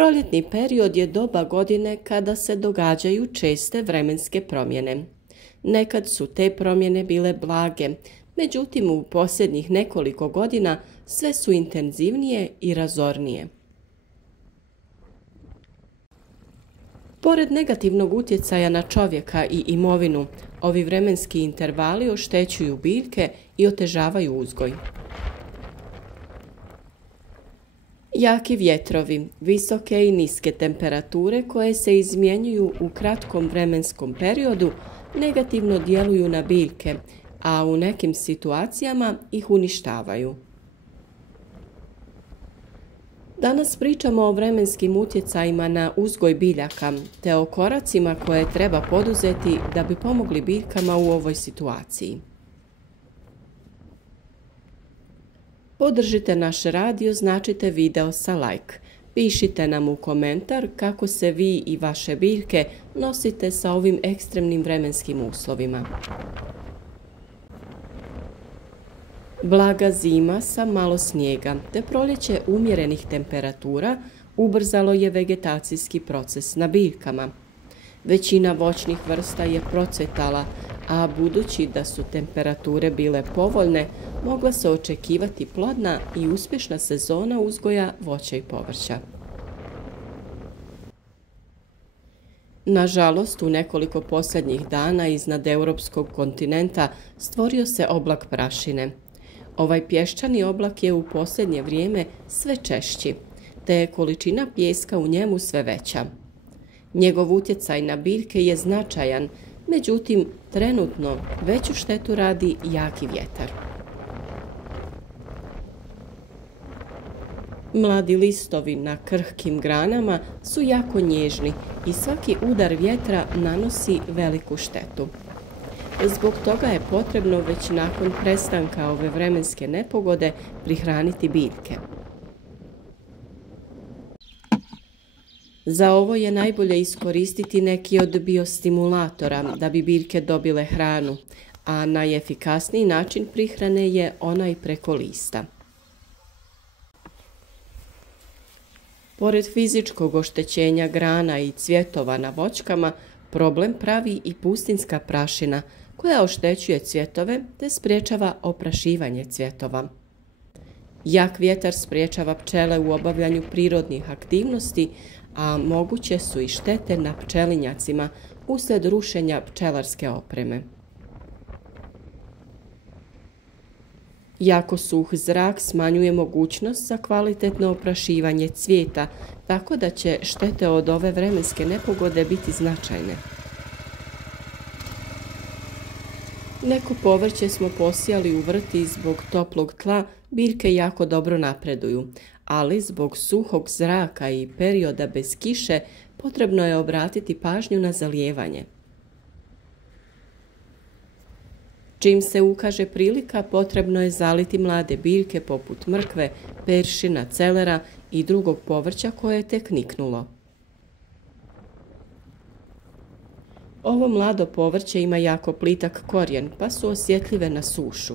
Proljetni period je doba godine kada se događaju česte vremenske promjene. Nekad su te promjene bile blage, međutim u posljednjih nekoliko godina sve su intenzivnije i razornije. Pored negativnog utjecaja na čovjeka i imovinu, ovi vremenski intervali oštećuju biljke i otežavaju uzgoj. Jaki vjetrovi, visoke i niske temperature koje se izmjenjuju u kratkom vremenskom periodu negativno djeluju na biljke, a u nekim situacijama ih uništavaju. Danas pričamo o vremenskim utjecajima na uzgoj biljaka te o koracima koje treba poduzeti da bi pomogli biljkama u ovoj situaciji. Podržite naš rad i označite video sa like. Pišite nam u komentar kako se vi i vaše biljke nosite sa ovim ekstremnim vremenskim uslovima. Blaga zima sa malo snijega te proljeće umjerenih temperatura ubrzalo je vegetacijski proces na biljkama. Većina voćnih vrsta je procvjetala, a budući da su temperature bile povoljne, mogla se očekivati plodna i uspješna sezona uzgoja voća i povrća. Nažalost, u nekoliko posljednjih dana iznad europskog kontinenta stvorio se oblak prašine. Ovaj pješčani oblak je u posljednje vrijeme sve češći, te je količina pijeska u njemu sve veća. Njegov utjecaj na biljke je značajan, međutim, trenutno veću štetu radi jaki vjetar. Mladi listovi na krhkim granama su jako nježni i svaki udar vjetra nanosi veliku štetu. Zbog toga je potrebno već nakon prestanka ove vremenske nepogode prihraniti biljke. Za ovo je najbolje iskoristiti neki od biostimulatora da bi biljke dobile hranu, a najefikasniji način prihrane je onaj preko lista. Pored fizičkog oštećenja grana i cvjetova na voćkama, problem pravi i pustinjska prašina koja oštećuje cvjetove te sprječava oprašivanje cvjetova. Jak vjetar sprječava pčele u obavljanju prirodnih aktivnosti, a moguće su i štete na pčelinjacima uslijed rušenja pčelarske opreme. Jako suh zrak smanjuje mogućnost za kvalitetno oprašivanje cvijeta, tako da će štete od ove vremenske nepogode biti značajne. Neko povrće smo posijali u vrti zbog toplog tla, biljke jako dobro napreduju, ali zbog suhog zraka i perioda bez kiše potrebno je obratiti pažnju na zalijevanje. Čim se ukaže prilika, potrebno je zaliti mlade biljke poput mrkve, peršina, celera i drugog povrća koje je tek niknulo. Ovo mlado povrće ima jako plitak korijen, pa su osjetljive na sušu.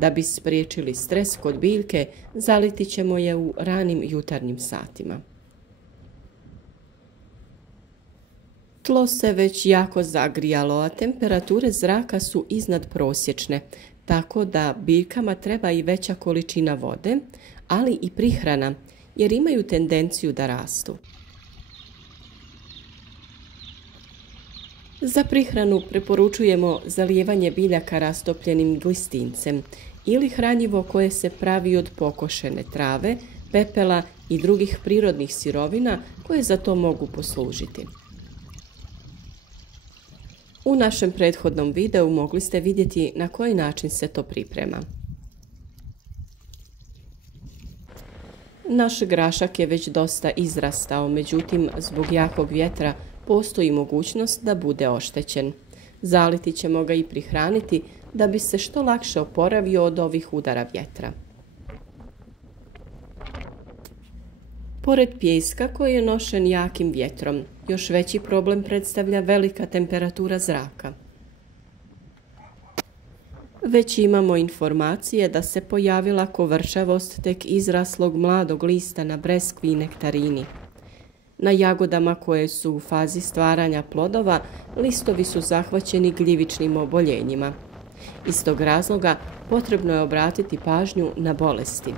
Da bi spriječili stres kod biljke, zaliti ćemo je u ranim jutarnjim satima. Tlo se već jako zagrijalo, a temperature zraka su iznad prosječne, tako da biljkama treba i veća količina vode, ali i prihrana, jer imaju tendenciju da rastu. Za prihranu preporučujemo zalijevanje biljaka rastopljenim glistincem ili hranjivo koje se pravi od pokošene trave, pepela i drugih prirodnih sirovina koje za to mogu poslužiti. U našem prethodnom videu mogli ste vidjeti na koji način se to priprema. Naš grašak je već dosta izrastao, međutim, zbog jakog vjetra postoji mogućnost da bude oštećen. Zaliti ćemo ga i prihraniti da bi se što lakše oporavio od ovih udara vjetra. Pored pijeska koji je nošen jakim vjetrom, još veći problem predstavlja velika temperatura zraka. Već imamo informacije da se pojavila kovrčavost tek izraslog mladog lista na breskvi i nektarini. Na jagodama koje su u fazi stvaranja plodova, listovi su zahvaćeni gljivičnim oboljenjima. Iz tog razloga potrebno je obratiti pažnju na bolesti.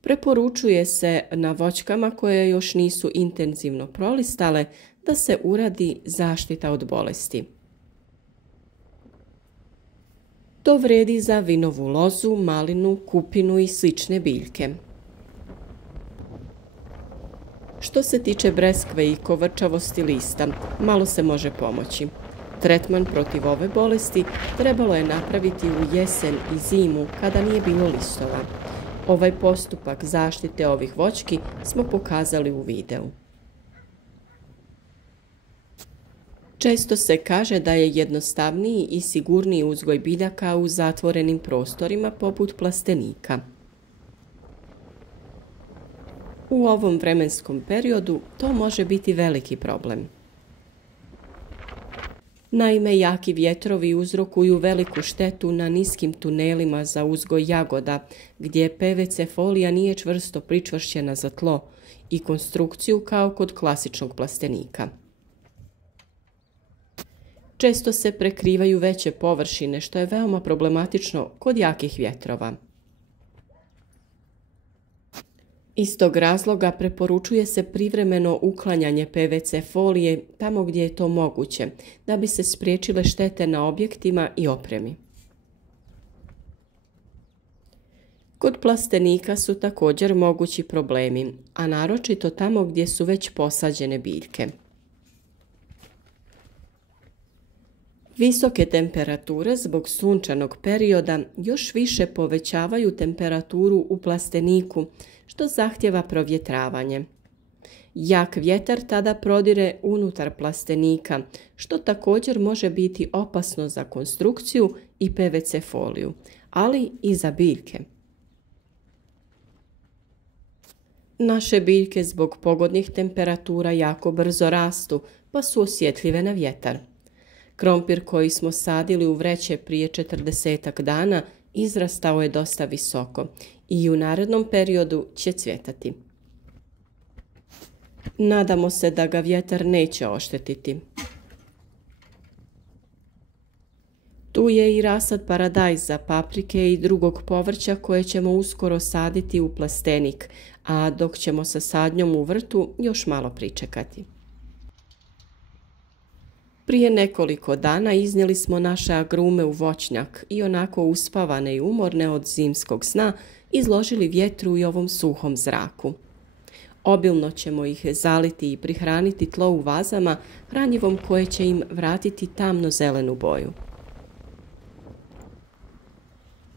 Preporučuje se na voćkama koje još nisu intenzivno prolistale da se uradi zaštita od bolesti. To vredi za vinovu lozu, malinu, kupinu i slične biljke. Što se tiče breskve i kovrčavosti lista, malo se može pomoći. Tretman protiv ove bolesti trebalo je napraviti u jesen i zimu kada nije bilo listova. Ovaj postupak zaštite ovih voćki smo pokazali u videu. Često se kaže da je jednostavniji i sigurniji uzgoj biljaka u zatvorenim prostorima poput plastenika. U ovom vremenskom periodu to može biti veliki problem. Naime, jaki vjetrovi uzrokuju veliku štetu na niskim tunelima za uzgoj jagoda, gdje PVC folija nije čvrsto pričvršćena za tlo i konstrukciju kao kod klasičnog plastenika. Često se prekrivaju veće površine, što je veoma problematično kod jakih vjetrova. Iz tog razloga preporučuje se privremeno uklanjanje PVC folije tamo gdje je to moguće, da bi se spriječile štete na objektima i opremi. Kod plastenika su također mogući problemi, a naročito tamo gdje su već posađene biljke. Visoke temperature zbog sunčanog perioda još više povećavaju temperaturu u plasteniku, što zahtjeva provjetravanje. Jak vjetar tada prodire unutar plastenika, što također može biti opasno za konstrukciju i PVC foliju, ali i za biljke. Naše biljke zbog pogodnih temperatura jako brzo rastu, pa su osjetljive na vjetar. Krompir koji smo sadili u vreće prije 40 dana izrastao je dosta visoko i u narednom periodu će cvjetati. Nadamo se da ga vjetar neće oštetiti. Tu je i rasad paradajza, paprike i drugog povrća koje ćemo uskoro saditi u plastenik, a dok ćemo sa sadnjom u vrtu još malo pričekati. Prije nekoliko dana iznijeli smo naše agrume u voćnjak i onako uspavane i umorne od zimskog sna izložili vjetru i ovom suhom zraku. Obilno ćemo ih zaliti i prihraniti tlo u vazama hranjivom koje će im vratiti tamno-zelenu boju.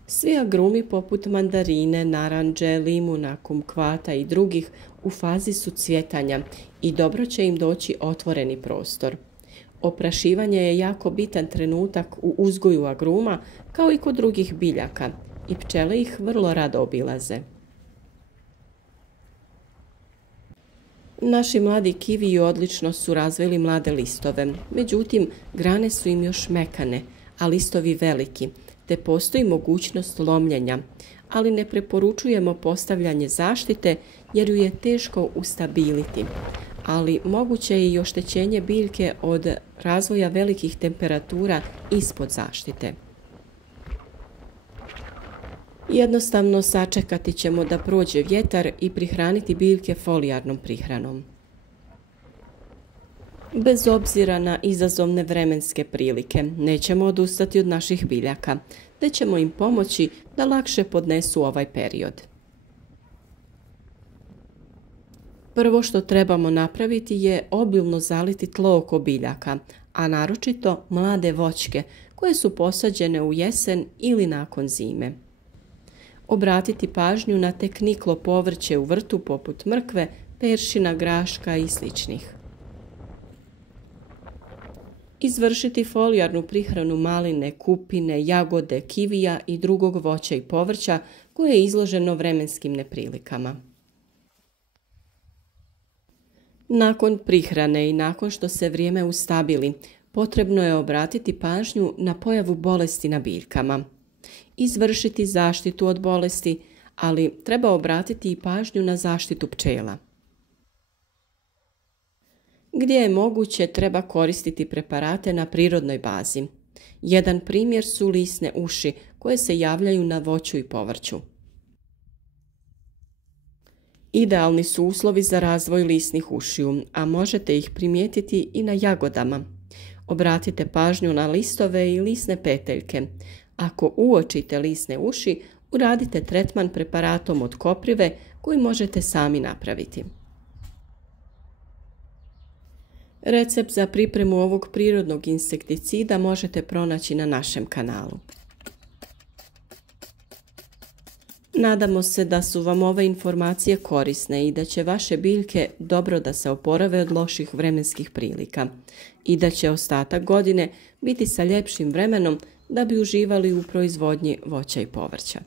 Svi agrumi poput mandarine, naranđe, limuna, kumkvata i drugih u fazi su cvjetanja i dobro će im doći otvoreni prostor. Oprašivanje je jako bitan trenutak u uzgoju agruma, kao i kod drugih biljaka, i pčele ih vrlo rado obilaze. Naši mladi kiviji odlično su razvili mlade listove, međutim, grane su im još mekane, a listovi veliki, te postoji mogućnost lomljenja, ali ne preporučujemo postavljanje zaštite jer ju je teško ustabiliti. Ali moguće je i oštećenje biljke od razvoja velikih temperatura ispod zaštite. Jednostavno sačekati ćemo da prođe vjetar i prihraniti biljke folijarnom prihranom. Bez obzira na izazovne vremenske prilike, nećemo odustati od naših biljaka, te ćemo im pomoći da lakše podnesu ovaj period. Prvo što trebamo napraviti je obilno zaliti tlo oko biljaka, a naročito mlade voćke koje su posađene u jesen ili nakon zime. Obratiti pažnju na tek niklo povrće u vrtu poput mrkve, peršina, graška i sličnih. Izvršiti folijarnu prihranu maline, kupine, jagode, kivija i drugog voća i povrća koje je izloženo vremenskim neprilikama. Nakon prihrane i nakon što se vrijeme ustabili, potrebno je obratiti pažnju na pojavu bolesti na biljkama. Izvršiti zaštitu od bolesti, ali treba obratiti i pažnju na zaštitu pčela. Gdje je moguće, treba koristiti preparate na prirodnoj bazi. Jedan primjer su lisne uši koje se javljaju na voću i povrću. Idealni su uslovi za razvoj lisnih ušiju, a možete ih primijetiti i na jagodama. Obratite pažnju na listove i lisne peteljke. Ako uočite lisne uši, uradite tretman preparatom od koprive koji možete sami napraviti. Recept za pripremu ovog prirodnog insekticida možete pronaći na našem kanalu. Nadamo se da su vam ove informacije korisne i da će vaše biljke dobro da se oporave od loših vremenskih prilika i da će ostatak godine biti sa ljepšim vremenom da bi uživali u proizvodnji voća i povrća.